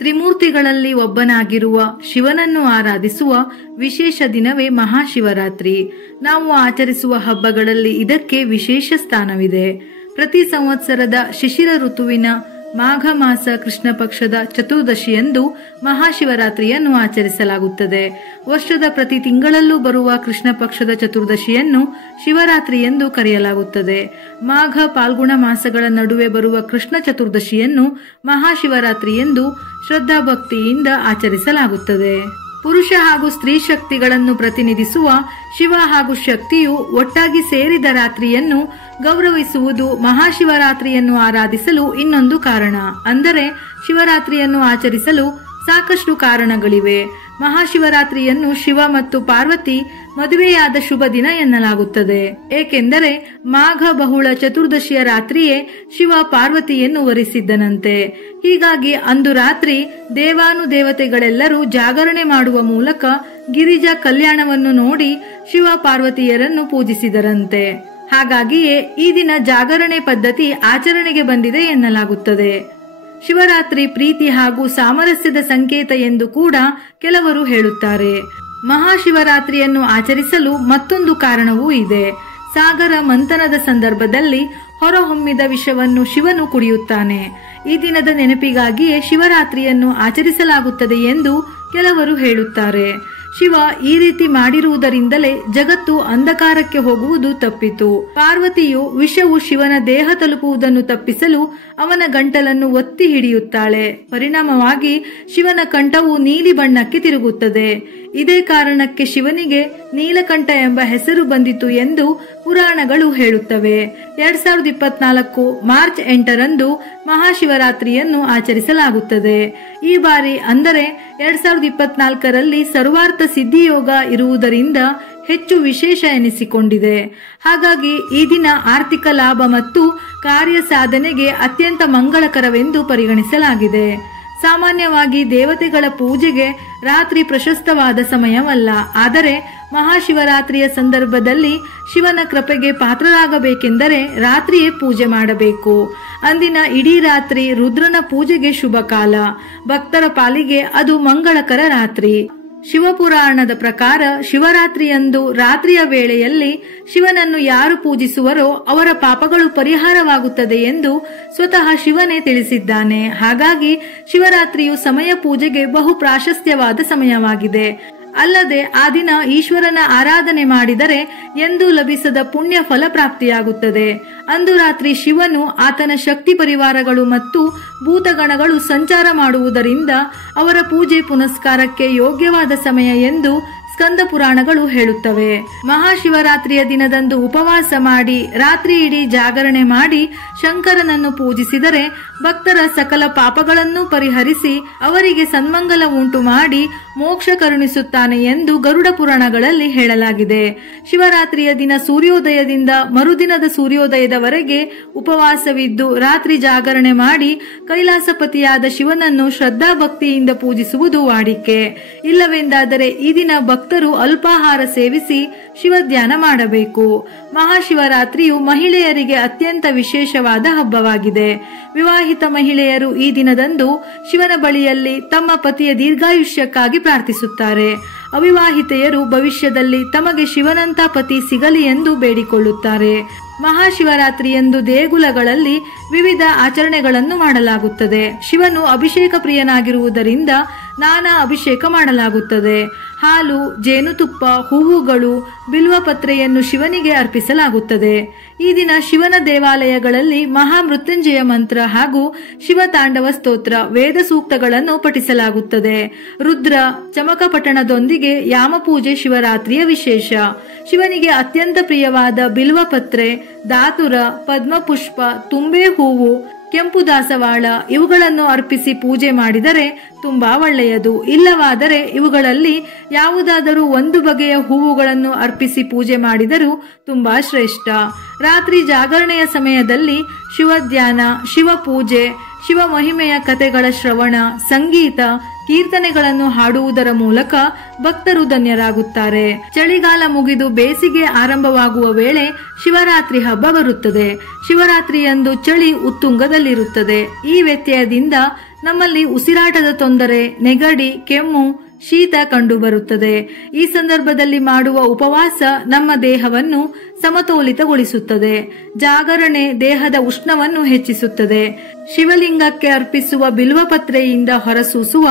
ತ್ರಿಮೂರ್ತಿಗಳಲ್ಲಿ ಒಬ್ಬನಾಗಿರುವ ಶಿವನನ್ನು ಆರಾಧಿಸುವ ವಿಶೇಷ ದಿನವೇ ಮಹಾಶಿವರಾತ್ರಿ. ನಾವು ಆಚರಿಸುವ ಹಬ್ಬಗಳಲ್ಲಿ ಇದಕ್ಕೆ ವಿಶೇಷ ಸ್ಥಾನವಿದೆ. ಪ್ರತಿ ಸಂವತ್ಸರದ ಶಿಶಿರ ಋತುವಿನ ಮಾಘ ಮಾಸ ಕೃಷ್ಣ ಪಕ್ಷದ ಚತುರ್ದಶಿಯಂದು ಮಹಾಶಿವರಾತ್ರಿಯನ್ನು ಆಚರಿಸಲಾಗುತ್ತದೆ. ವರ್ಷದ ಪ್ರತಿ ತಿಂಗಳಲ್ಲೂ ಬರುವ ಕೃಷ್ಣ ಪಕ್ಷದ ಚತುರ್ದಶಿಯನ್ನು ಶಿವರಾತ್ರಿ ಎಂದು ಕರೆಯಲಾಗುತ್ತದೆ. ಮಾಘ ಪಾಲ್ಗುಣ ಮಾಸಗಳ ನಡುವೆ ಬರುವ ಕೃಷ್ಣ ಚತುರ್ದಶಿಯನ್ನು ಮಹಾಶಿವರಾತ್ರಿ ಎಂದು ಶ್ರದ್ಧಾಭಕ್ತಿಯಿಂದ ಆಚರಿಸಲಾಗುತ್ತದೆ. ಪುರುಷ ಹಾಗೂ ಸ್ತ್ರೀ ಶಕ್ತಿಗಳನ್ನು ಪ್ರತಿನಿಧಿಸುವ ಶಿವ ಹಾಗೂ ಶಕ್ತಿಯು ಒಟ್ಟಾಗಿ ಸೇರಿದ ರಾತ್ರಿಯನ್ನು ಗೌರವಿಸುವುದು ಮಹಾಶಿವರಾತ್ರಿಯನ್ನು ಆರಾಧಿಸಲು ಇನ್ನೊಂದು ಕಾರಣ. ಅಂದರೆ ಶಿವರಾತ್ರಿಯನ್ನು ಆಚರಿಸಲು ಸಾಕಷ್ಟು ಕಾರಣಗಳಿವೆ. ಮಹಾಶಿವರಾತ್ರಿಯನ್ನು ಶಿವ ಮತ್ತು ಪಾರ್ವತಿ ಮದುವೆಯಾದ ಶುಭ ದಿನ ಎನ್ನಲಾಗುತ್ತದೆ. ಏಕೆಂದರೆ ಮಾಘ ಬಹುಳ ಚತುರ್ದಶಿಯ ರಾತ್ರಿಯೇ ಶಿವ ಪಾರ್ವತಿಯನ್ನು ವರಿಸಿದ್ದನಂತೆ. ಹೀಗಾಗಿ ಅಂದು ರಾತ್ರಿ ದೇವಾನುದೇವತೆಗಳೆಲ್ಲರೂ ಜಾಗರಣೆ ಮಾಡುವ ಮೂಲಕ ಗಿರಿಜಾ ಕಲ್ಯಾಣವನ್ನು ನೋಡಿ ಶಿವ ಪಾರ್ವತಿಯರನ್ನು ಪೂಜಿಸಿದರಂತೆ. ಹಾಗಾಗಿಯೇ ಈ ದಿನ ಜಾಗರಣೆ ಪದ್ಧತಿ ಆಚರಣೆಗೆ ಬಂದಿದೆ ಎನ್ನಲಾಗುತ್ತದೆ. ಶಿವರಾತ್ರಿ ಪ್ರೀತಿ ಹಾಗೂ ಸಾಮರಸ್ಯದ ಸಂಕೇತ ಎಂದು ಕೂಡ ಕೆಲವರು ಹೇಳುತ್ತಾರೆ. ಮಹಾಶಿವರಾತ್ರಿಯನ್ನು ಆಚರಿಸಲು ಮತ್ತೊಂದು ಕಾರಣವೂ ಇದೆ. ಸಾಗರ ಮಂಥನದ ಸಂದರ್ಭದಲ್ಲಿ ಹೊರಹೊಮ್ಮಿದ ವಿಷವನ್ನು ಶಿವನು ಕುಡಿಯುತ್ತಾನೆ. ಈ ದಿನದ ನೆನಪಿಗಾಗಿಯೇ ಶಿವರಾತ್ರಿಯನ್ನು ಆಚರಿಸಲಾಗುತ್ತದೆ ಎಂದು ಕೆಲವರು ಹೇಳುತ್ತಾರೆ. ಶಿವ ಈ ರೀತಿ ಮಾಡಿರುವುದರಿಂದಲೇ ಜಗತ್ತು ಅಂಧಕಾರಕ್ಕೆ ಹೋಗುವುದು ತಪ್ಪಿತು. ಪಾರ್ವತಿಯು ವಿಷವು ಶಿವನ ದೇಹ ತಲುಪುವುದನ್ನು ತಪ್ಪಿಸಲು ಅವನ ಗಂಟಲನ್ನು ಒತ್ತಿ ಹಿಡಿಯುತ್ತಾಳೆ. ಪರಿಣಾಮವಾಗಿ ಶಿವನ ಕಂಠವು ನೀಲಿ ಬಣ್ಣಕ್ಕೆ ತಿರುಗುತ್ತದೆ. ಇದೇ ಕಾರಣಕ್ಕೆ ಶಿವನಿಗೆ ನೀಲಕಂಠ ಎಂಬ ಹೆಸರು ಬಂದಿತು ಎಂದು ಪುರಾಣಗಳು ಹೇಳುತ್ತವೆ. 2024 ಮಾರ್ಚ್ 8ರಂದು ಮಹಾಶಿವರಾತ್ರಿಯನ್ನು ಆಚರಿಸಲಾಗುತ್ತದೆ. ಈ ಬಾರಿ ಅಂದರೆ 2024ರಲ್ಲಿ ಸರ್ವಾರ್ಥ ಸಿದ್ಧಿಯೋಗ ಇರುವುದರಿಂದ ಹೆಚ್ಚು ವಿಶೇಷ ಎನಿಸಿಕೊಂಡಿದೆ. ಹಾಗಾಗಿ ಈ ದಿನ ಆರ್ಥಿಕ ಲಾಭ ಮತ್ತು ಕಾರ್ಯ ಸಾಧನೆಗೆ ಅತ್ಯಂತ ಮಂಗಳಕರವೆಂದು ಪರಿಗಣಿಸಲಾಗಿದೆ. ಸಾಮಾನ್ಯವಾಗಿ ದೇವತೆಗಳ ಪೂಜೆಗೆ ರಾತ್ರಿ ಪ್ರಶಸ್ತವಾದ ಸಮಯವಲ್ಲ. ಆದರೆ ಮಹಾಶಿವರಾತ್ರಿಯ ಸಂದರ್ಭದಲ್ಲಿ ಶಿವನ ಕೃಪೆಗೆ ಪಾತ್ರರಾಗಬೇಕೆಂದರೆ ರಾತ್ರಿಯೇ ಪೂಜೆ ಮಾಡಬೇಕು. ಅಂದಿನ ಇಡೀ ರಾತ್ರಿ ರುದ್ರನ ಪೂಜೆಗೆ ಶುಭ ಕಾಲ. ಭಕ್ತರ ಪಾಲಿಗೆ ಅದು ಮಂಗಳಕರ ರಾತ್ರಿ. ಶಿವಪುರಾಣದ ಪ್ರಕಾರ ಶಿವರಾತ್ರಿಯಂದು ರಾತ್ರಿಯ ವೇಳೆಯಲ್ಲಿ ಶಿವನನ್ನು ಯಾರು ಪೂಜಿಸುವರೋ ಅವರ ಪಾಪಗಳು ಪರಿಹಾರವಾಗುತ್ತದೆ ಎಂದು ಸ್ವತಃ ಶಿವನೇ ತಿಳಿಸಿದ್ದಾನೆ. ಹಾಗಾಗಿ ಶಿವರಾತ್ರಿಯು ಸಮಯ ಪೂಜೆಗೆ ಬಹು ಪ್ರಾಶಸ್ತ್ಯವಾದ ಸಮಯವಾಗಿದೆ. ಅಲ್ಲದೆ ಆ ದಿನ ಈಶ್ವರನ ಆರಾಧನೆ ಮಾಡಿದರೆ ಎಂದೂ ಲಭಿಸದ ಪುಣ್ಯ ಫಲ ಪ್ರಾಪ್ತಿಯಾಗುತ್ತದೆ. ಅಂದು ರಾತ್ರಿ ಶಿವನು ಆತನ ಶಕ್ತಿ ಪರಿವಾರಗಳು ಮತ್ತು ಭೂತಗಣಗಳು ಸಂಚಾರ ಮಾಡುವುದರಿಂದ ಅವರ ಪೂಜೆ ಪುನಸ್ಕಾರಕ್ಕೆ ಯೋಗ್ಯವಾದ ಸಮಯ ಎಂದು ಸ್ಕಂದ ಪುರಾಣಗಳು ಹೇಳುತ್ತವೆ. ಮಹಾಶಿವರಾತ್ರಿಯ ದಿನದಂದು ಉಪವಾಸ ಮಾಡಿ ರಾತ್ರಿ ಇಡೀ ಜಾಗರಣೆ ಮಾಡಿ ಶಂಕರನನ್ನು ಪೂಜಿಸಿದರೆ ಭಕ್ತರ ಸಕಲ ಪಾಪಗಳನ್ನು ಪರಿಹರಿಸಿ ಅವರಿಗೆ ಸನ್ಮಂಗಲ ಉಂಟು ಮಾಡಿ ಮೋಕ್ಷ ಕರುಣಿಸುತ್ತಾನೆ ಎಂದು ಗರುಡ ಪುರಾಣಗಳಲ್ಲಿ ಹೇಳಲಾಗಿದೆ. ಶಿವರಾತ್ರಿಯ ದಿನ ಸೂರ್ಯೋದಯದಿಂದ ಮರುದಿನದ ಸೂರ್ಯೋದಯದವರೆಗೆ ಉಪವಾಸವಿದ್ದು ರಾತ್ರಿ ಜಾಗರಣೆ ಮಾಡಿ ಕೈಲಾಸಪತಿಯಾದ ಶಿವನನ್ನು ಶ್ರದ್ಧಾಭಕ್ತಿಯಿಂದ ಪೂಜಿಸುವುದು ವಾಡಿಕೆ. ಇಲ್ಲವೆಂದಾದರೆ ಈ ದಿನ ಭಕ್ತರು ಅಲ್ಪಾಹಾರ ಸೇವಿಸಿ ಶಿವಧ್ಯಾನ ಮಾಡಬೇಕು. ಮಹಾಶಿವರಾತ್ರಿಯು ಮಹಿಳೆಯರಿಗೆ ಅತ್ಯಂತ ವಿಶೇಷವಾದ ಹಬ್ಬವಾಗಿದೆ. ವಿವಾಹಿತ ಮಹಿಳೆಯರು ಈ ದಿನದಂದು ಶಿವನ ಬಳಿಯಲ್ಲಿ ತಮ್ಮ ಪತಿಯ ದೀರ್ಘಾಯುಷ್ಯಕ್ಕಾಗಿ ಪ್ರಾರ್ಥಿಸುತ್ತಾರೆ. ಅವಿವಾಹಿತೆಯರು ಭವಿಷ್ಯದಲ್ಲಿ ತಮಗೆ ಶಿವನಂತ ಪತಿ ಸಿಗಲಿ ಎಂದು ಬೇಡಿಕೊಳ್ಳುತ್ತಾರೆ. ಮಹಾಶಿವರಾತ್ರಿಯಂದು ದೇಗುಲಗಳಲ್ಲಿ ವಿವಿಧ ಆಚರಣೆಗಳನ್ನು ಮಾಡಲಾಗುತ್ತದೆ. ಶಿವನು ಅಭಿಷೇಕ ಪ್ರಿಯನಾಗಿರುವುದರಿಂದ ನಾನಾ ಅಭಿಷೇಕ ಮಾಡಲಾಗುತ್ತದೆ. ಹಾಲು, ಜೇನುತುಪ್ಪ, ಹೂವುಗಳು, ಬಿಲ್ವಪತ್ರೆಯನ್ನು ಶಿವನಿಗೆ ಅರ್ಪಿಸಲಾಗುತ್ತದೆ. ಈ ದಿನ ಶಿವನ ದೇವಾಲಯಗಳಲ್ಲಿ ಮಹಾಮೃತ್ಯುಂಜಯ ಮಂತ್ರ ಹಾಗೂ ಶಿವತಾಂಡವ ಸ್ತೋತ್ರ, ವೇದ ಸೂಕ್ತಗಳನ್ನು ಪಠಿಸಲಾಗುತ್ತದೆ. ರುದ್ರ ಚಮಕ ಪಠಣದೊಂದಿಗೆ ಯಾಮಪೂಜೆ ಶಿವರಾತ್ರಿಯ ವಿಶೇಷ. ಶಿವನಿಗೆ ಅತ್ಯಂತ ಪ್ರಿಯವಾದ ಬಿಲ್ವಪತ್ರೆ, ದಾತುರ, ಪದ್ಮಪುಷ್ಪ, ತುಂಬೆ ಹೂವು, ಕೆಂಪು ದಾಸವಾಳ ಇವುಗಳನ್ನು ಅರ್ಪಿಸಿ ಪೂಜೆ ಮಾಡಿದರೆ ತುಂಬಾ ಒಳ್ಳೆಯದು. ಇಲ್ಲವಾದರೆ ಇವುಗಳಲ್ಲಿ ಯಾವುದಾದರೂ ಒಂದು ಬಗೆಯ ಹೂವುಗಳನ್ನು ಅರ್ಪಿಸಿ ಪೂಜೆ ಮಾಡಿದರೂ ತುಂಬಾ ಶ್ರೇಷ್ಠ. ರಾತ್ರಿ ಜಾಗರಣೆಯ ಸಮಯದಲ್ಲಿ ಶಿವಧ್ಯಾನ, ಶಿವ ಪೂಜೆ, ಶಿವ ಮಹಿಮೆಯ ಕಥೆಗಳ ಶ್ರವಣ, ಸಂಗೀತ, ಕೀರ್ತನೆಗಳನ್ನು ಹಾಡುವುದರ ಮೂಲಕ ಭಕ್ತರು ಧನ್ಯರಾಗುತ್ತಾರೆ. ಚಳಿಗಾಲ ಮುಗಿದು ಬೇಸಿಗೆ ಆರಂಭವಾಗುವ ವೇಳೆ ಶಿವರಾತ್ರಿ ಹಬ್ಬ ಬರುತ್ತದೆ. ಶಿವರಾತ್ರಿಯಂದು ಚಳಿ ಉತ್ತುಂಗದಲ್ಲಿರುತ್ತದೆ. ಈ ವ್ಯತ್ಯಯದಿಂದ ನಮ್ಮಲ್ಲಿ ಉಸಿರಾಟದ ತೊಂದರೆ, ನೆಗಡಿ, ಕೆಮ್ಮು, ಶೀತ ಕಂಡುಬರುತ್ತದೆ. ಈ ಸಂದರ್ಭದಲ್ಲಿ ಮಾಡುವ ಉಪವಾಸ ನಮ್ಮ ದೇಹವನ್ನು ಸಮತೋಲಿತಗೊಳಿಸುತ್ತದೆ. ಜಾಗರಣೆ ದೇಹದ ಉಷ್ಣವನ್ನು ಹೆಚ್ಚಿಸುತ್ತದೆ. ಶಿವಲಿಂಗಕ್ಕೆ ಅರ್ಪಿಸುವ ಬಿಲ್ವಪತ್ರೆಯಿಂದ ಹೊರಸೂಸುವ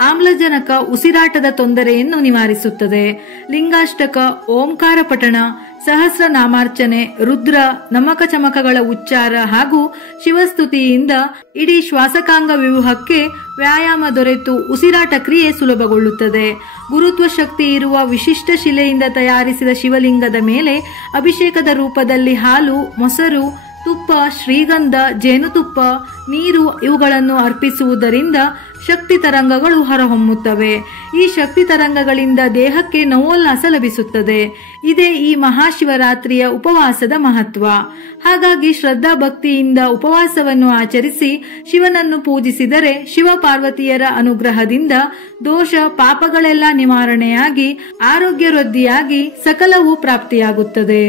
ಆಮ್ಲಜನಕ ಉಸಿರಾಟದ ತೊಂದರೆಯನ್ನು ನಿವಾರಿಸುತ್ತದೆ. ಲಿಂಗಾಷ್ಟಕ, ಓಂಕಾರ ಪಠಣ, ಸಹಸ್ರನಾಮಾರ್ಚನೆ, ರುದ್ರ, ನಮಕ ಚಮಕಗಳ ಉಚ್ಚಾರ ಹಾಗೂ ಶಿವಸ್ತುತಿಯಿಂದ ಇಡೀ ಶ್ವಾಸಕಾಂಗ ವ್ಯೂಹಕ್ಕೆ ವ್ಯಾಯಾಮ ದೊರೆತು ಉಸಿರಾಟ ಕ್ರಿಯೆ ಸುಲಭಗೊಳ್ಳುತ್ತದೆ. ಗುರುತ್ವ ಶಕ್ತಿ ಇರುವ ವಿಶಿಷ್ಟ ಶಿಲೆಯಿಂದ ತಯಾರಿಸಿದ ಶಿವಲಿಂಗದ ಮೇಲೆ ಅಭಿಷೇಕದ ರೂಪದಲ್ಲಿ ಹಾಲು, ಮೊಸರು, ತುಪ್ಪ, ಶ್ರೀಗಂಧ, ಜೇನುತುಪ್ಪ, ನೀರು ಇವುಗಳನ್ನು ಅರ್ಪಿಸುವುದರಿಂದ ಶಕ್ತಿ ತರಂಗಗಳು ಹೊರಹೊಮ್ಮುತ್ತವೆ. ಈ ಶಕ್ತಿ ತರಂಗಗಳಿಂದ ದೇಹಕ್ಕೆ ನವೋಲ್ಲಾಸ ಲಭಿಸುತ್ತದೆ. ಇದೇ ಈ ಮಹಾಶಿವರಾತ್ರಿಯ ಉಪವಾಸದ ಮಹತ್ವ. ಹಾಗಾಗಿ ಶ್ರದ್ಧಾ ಭಕ್ತಿಯಿಂದ ಉಪವಾಸವನ್ನು ಆಚರಿಸಿ ಶಿವನನ್ನು ಪೂಜಿಸಿದರೆ ಶಿವ ಪಾರ್ವತಿಯರ ಅನುಗ್ರಹದಿಂದ ದೋಷ ಪಾಪಗಳೆಲ್ಲ ನಿವಾರಣೆಯಾಗಿ ಆರೋಗ್ಯ ವೃದ್ಧಿಯಾಗಿ ಸಕಲವೂ ಪ್ರಾಪ್ತಿಯಾಗುತ್ತದೆ.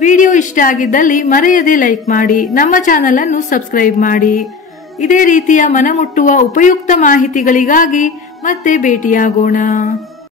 ವಿಡಿಯೋ ಇಷ್ಟ ಆಗಿದ್ದಲ್ಲಿ ಮರೆಯದೆ ಲೈಕ್ ಮಾಡಿ, ನಮ್ಮ ಚಾನೆಲ್ ಅನ್ನು ಸಬ್ಸ್ಕ್ರೈಬ್ ಮಾಡಿ. ಇದೇ ರೀತಿಯ ಮನಮುಟ್ಟುವ ಉಪಯುಕ್ತ ಮಾಹಿತಿಗಳಿಗಾಗಿ ಮತ್ತೆ ಭೇಟಿಯಾಗೋಣ.